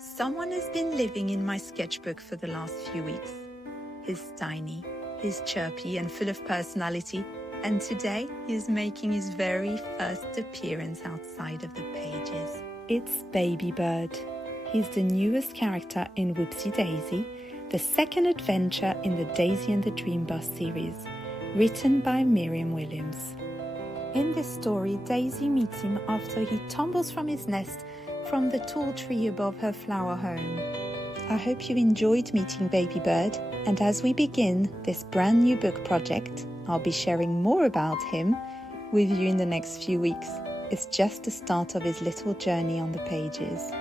Someone has been living in my sketchbook for the last few weeks. He's tiny, he's chirpy and full of personality, and today he's making his very first appearance outside of the pages. It's Baby Bird. He's the newest character in Whoopsie Daisy, the second adventure in the Daisy and the Dream Bus series, written by Miriam Williams. In this story, Daisy meets him after he tumbles from his nest from the tall tree above her flower home. I hope you enjoyed meeting Baby Bird, and as we begin this brand new book project, I'll be sharing more about him with you in the next few weeks. It's just the start of his little journey on the pages.